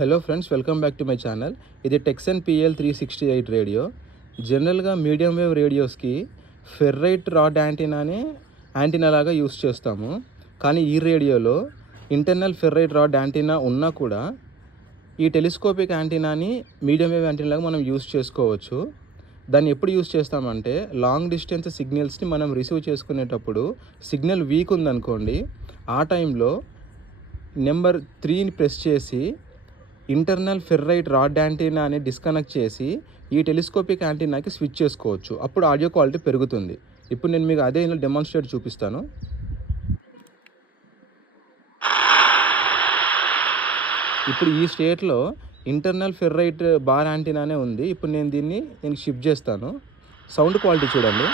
Hello friends, welcome back to my channel. ఇది Tecsun PL368 radio. జనరల్గా medium wave రేడియోస్కి ferrite rod antenna లాగా use చేస్తాము. కానీ ఈ రేడియోలో ఇంటర్నల్ ఫెర్రైట్ రాడ్ యాంటీనా ఉన్నా కూడా ఈ టెలిస్కోపిక్ యాంటీనాని మీడియం వేవ్ యాంటీనా లాగా మనం యూస్ చేసుకోవచ్చు. దాన్ని ఎప్పుడు యూస్ చేస్తామంటే, లాంగ్ డిస్టెన్స్ సిగ్నల్స్ని మనం రిసీవ్ చేసుకునేటప్పుడు సిగ్నల్ వీక్ ఉందనుకోండి, ఆ టైంలో నెంబర్ 3ని ప్రెస్ చేసి ఇంటర్నల్ ఫెర్రైట్ రాడ్ యాంటీనాని డిస్కనెక్ట్ చేసి ఈ టెలిస్కోపిక్ యాంటీనాకి స్విచ్ చేసుకోవచ్చు. అప్పుడు ఆడియో క్వాలిటీ పెరుగుతుంది. ఇప్పుడు నేను మీకు అదే డెమాన్స్ట్రేట్ చూపిస్తాను. ఇప్పుడు ఈ స్టేట్లో ఇంటర్నల్ ఫెర్రైట్ బార్ యాంటీనానే ఉంది. ఇప్పుడు నేను దీనికి షిఫ్ట్ చేస్తాను. సౌండ్ క్వాలిటీ చూడండి.